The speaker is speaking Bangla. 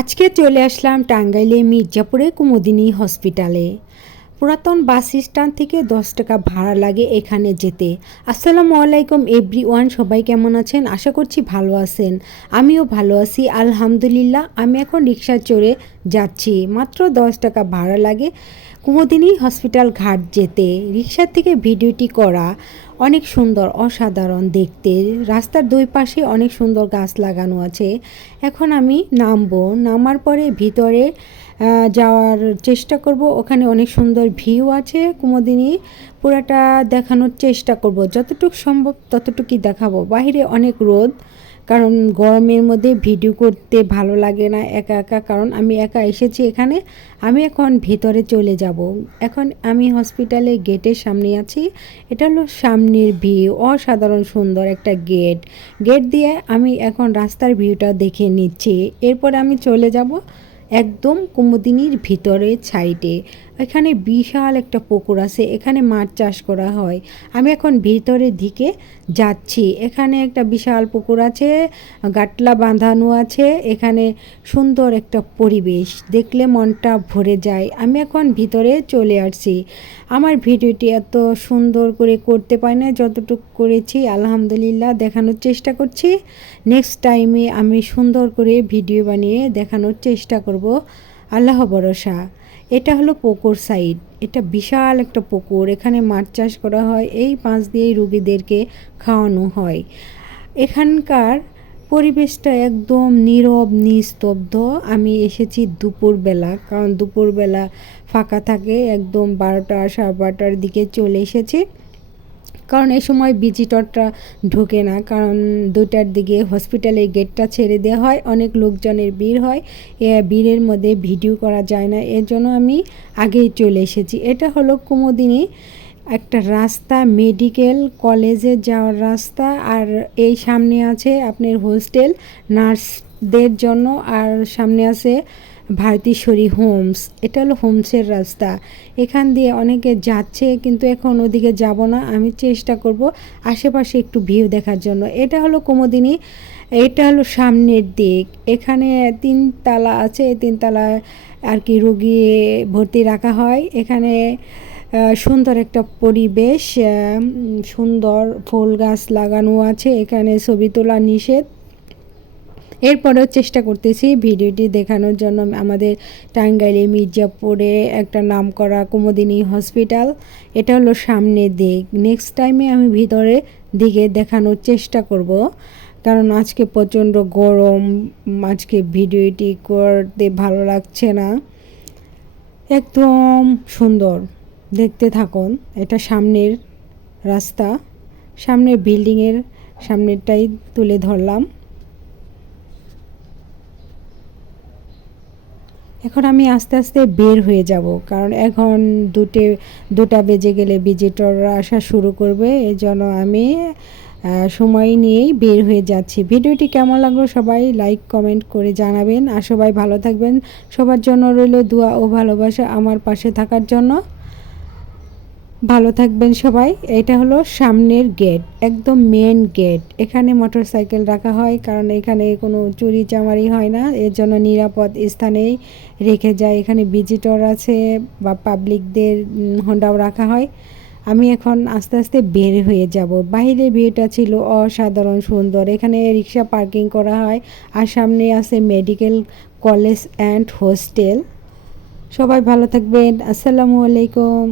আজকে চলে আসলাম টাঙ্গাইলে মির্জাপুরে কুমুদিনী হসপিটালে। পুরাতন বাস স্ট্যান্ড থেকে 10 টাকা ভাড়া লাগে এখানে যেতে। আসসালামু আলাইকুম এভরিওয়ান, সবাই কেমন আছেন? আশা করছি ভালো আছেন। আমিও ভালো আছি আলহামদুলিল্লাহ। আমি এখন রিক্সা চড়ে যাচ্ছি, মাত্র 10 টাকা ভাড়া লাগে কুমুদিনী হসপিটাল ঘাট যেতে। রিক্সার থেকে ভিডিওটি করা অনেক সুন্দর, অসাধারণ দেখতে। রাস্তার দুই পাশে অনেক সুন্দর গাছ লাগানো আছে। এখন আমি নামার পরে ভিতরে যাওয়ার চেষ্টা করব। ওখানে অনেক সুন্দর ভিউ আছে কুমুদিনী, পুরাটা দেখানোর চেষ্টা করব। যতটুকু সম্ভব ততটুকুই দেখাবো। বাইরে অনেক রোদ, কারণ গরমের মধ্যে ভিডিও করতে ভালো লাগে না একা একা, কারণ আমি একা এসেছি এখানে। আমি এখন ভিতরে চলে যাব। এখন আমি হসপিটালে গেটের সামনে আছি। এটা হলো সামনের ভিউ, অসাধারণ সুন্দর একটা গেট। গেট দিয়ে আমি এখন রাস্তার ভিউটা দেখে নিচ্ছি। এরপর আমি চলে যাব একদম কুমুদিনীর ভিতরে সাইডে। এখানে বিশাল একটা পুকুর আছে, এখানে মাছ চাষ করা হয়। আমি এখন ভিতরের দিকে যাচ্ছি। এখানে একটা বিশাল পুকুর আছে, গাটলা বাঁধানো আছে। এখানে সুন্দর একটা পরিবেশ, দেখলে মনটা ভরে যায়। আমি এখন ভিতরে চলে আসছি। আমার ভিডিওটি এত সুন্দর করে করতে পারি না, যতটুকু করেছি আলহামদুলিল্লাহ দেখানোর চেষ্টা করছি। নেক্সট টাইমে আমি সুন্দর করে ভিডিও বানিয়ে দেখানোর চেষ্টা করব, আল্লাহ ভরসা। এটা হলো পুকুর সাইড, এটা বিশাল একটা পুকুর। এখানে মাছ চাষ করা হয়, এই পাশ দিয়েই রুগীদেরকে খাওয়ানো হয়। এখানকার পরিবেশটা একদম নীরব নিস্তব্ধ। আমি এসেছি দুপুরবেলা, কারণ দুপুরবেলা ফাঁকা থাকে। একদম 12টা 12:30টার দিকে চলে এসেছি, কারণ এই সময় ভিজিটরটা ঢোকে না, কারণ 2টার দিকে হসপিটালের গেটটা ছেড়ে দেওয়া হয়। অনেক লোকজনের ভিড় হয়, ভিড়ের মধ্যে ভিডিও করা যায় না, এর জন্য আমি আগেই চলে এসেছি। এটা হলো কুমুদিনী একটা রাস্তা, মেডিকেল কলেজে যাওয়ার রাস্তা। আর এই সামনে আছে আপনার হোস্টেল নার্সদের জন্য, আর সামনে আছে ভারতীশ্বরী হোমস। এটা হলো হোমসের রাস্তা। এখান দিয়ে অনেকে যাচ্ছে, কিন্তু এখন ওদিকে যাব না। আমি চেষ্টা করব আশেপাশে একটু ভিউ দেখার জন্য। এটা হলো কুমুদিনী, এটা হলো সামনের দিক। এখানে 3 তালা আছে, 3 তালায় আর কি রোগী ভর্তি রাখা হয়। এখানে সুন্দর একটা পরিবেশ, সুন্দর ফুল গাছ লাগানো আছে। এখানে ছবি তোলা নিষেধ। এরপরেও চেষ্টা করতেছি ভিডিওটি দেখানোর জন্য। আমাদের টাঙ্গাইলে মির্জাপুরে একটা নামকরা কুমুদিনী হসপিটাল। এটা হলো সামনের দিক। নেক্সট টাইমে আমি ভিতরে দিকে দেখানোর চেষ্টা করব, কারণ আজকে প্রচণ্ড গরম। আজকে ভিডিওটি করতে ভালো লাগছে না। একদম সুন্দর, দেখতে থাকুন। এটা সামনের রাস্তা, সামনের বিল্ডিংয়ের সামনেরটাই তুলে ধরলাম। এখন আমি আস্তে আস্তে বের হয়ে যাব, কারণ এখন 2টা বেজে গেলে ভিজিটররা আসা শুরু করবে। এই জন্য আমি সময় নিয়েই বের হয়ে যাচ্ছি। ভিডিওটি কেমন লাগলো সবাই লাইক কমেন্ট করে জানাবেন, আর সবাই ভালো থাকবেন। সবার জন্য রইল দোয়া ও ভালোবাসা, আমার পাশে থাকার জন্য। ভালো থাকবেন সবাই। এটা হলো সামনের গেট, একদম মেন গেট। এখানে মোটরসাইকেল রাখা হয়, কারণ এখানে কোনো চুরি চামারি হয় না, এর জন্য নিরাপদ স্থানেই রেখে যায়। এখানে ভিজিটর আছে বা পাবলিকদের হোন্ডাও রাখা হয়। আমি এখন আস্তে আস্তে বের হয়ে যাব। বাইরের ভিউটা ছিল অসাধারণ সুন্দর। এখানে রিক্সা পার্কিং করা হয়, আর সামনে আছে মেডিকেল কলেজ অ্যান্ড হোস্টেল। সবাই ভালো থাকবেন। আসসালামু আলাইকুম।